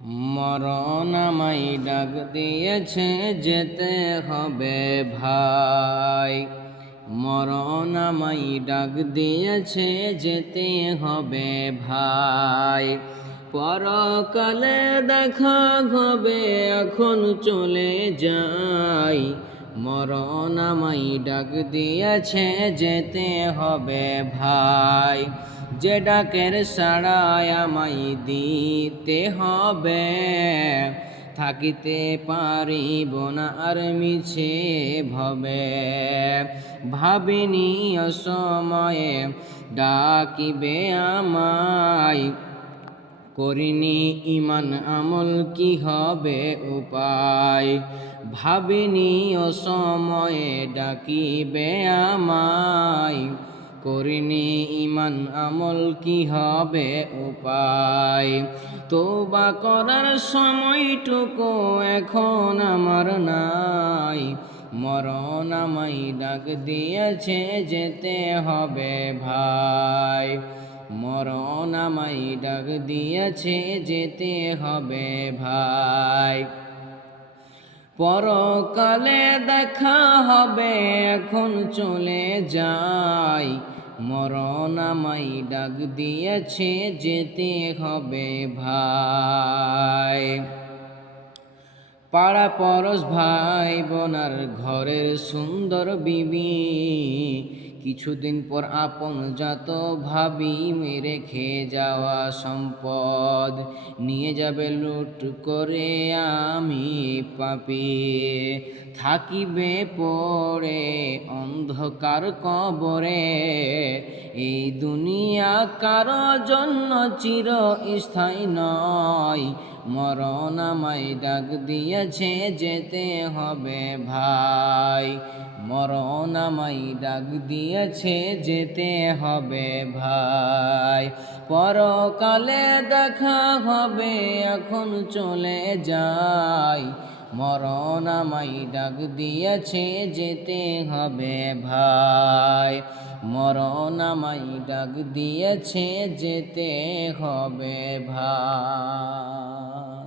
মরণ আমাই ডাক দিয়েছে, যেতে হবে ভাই। মরণ আমাই ডাক দিয়েছে, যেতে হবে ভাই। পরকালে দেখা হবে, এখন চলে যাই। মরণ আমাই ডাক দিয়েছে, যেতে হবে ভাই। যে ডাকের সাড়ায় আমায় দিতে হবে, থাকিতে পারিব না আর মিছে ভবে। ভাবিনি অসময়ে ডাকিবে আমায়, করিনি ইমান আমল কি হবে উপায়। ভাবিনি অসময়ে ডাকিবে আমায় করিনি ইমান, আমল কি হবে উপায়? তোবা করার সময়টুকু এখন আমার নাই। মরণ আমাই ডাক দিয়েছে যেতে হবে ভাই। মরণ আমাই ডাক দিয়েছে যেতে হবে ভাই। পরকালে দেখা হবে, এখন চলে যাই। মরণামাই ডাক দিয়েছে, যেতে হবে ভাই। পাড়া পরশ ভাই বোনার ঘরের সুন্দর বিবি কিছুদিন পর আপন যত ভাবি মেরে খেয়ে যাওয়া সম্পদ। নিয়ে যাবে লুট করে আমি পাপি। থাকিবে পরে অন্ধকার কবরে। এই দুনিয়া কারও জন্য চির স্থায়ী নয়। মরণ আমায় ডাক দিয়েছে, যেতে হবে ভাই। মরণ আমায় ডাক দিয়েছে, যেতে হবে ভাই। পরকালে দেখা হবে, এখন চলে যাই। মরণ আমাই ডাক দিয়েছে যেতে হবে ভাই। মরণ আমাই ডাক দিয়েছে যেতে হবে ভাই।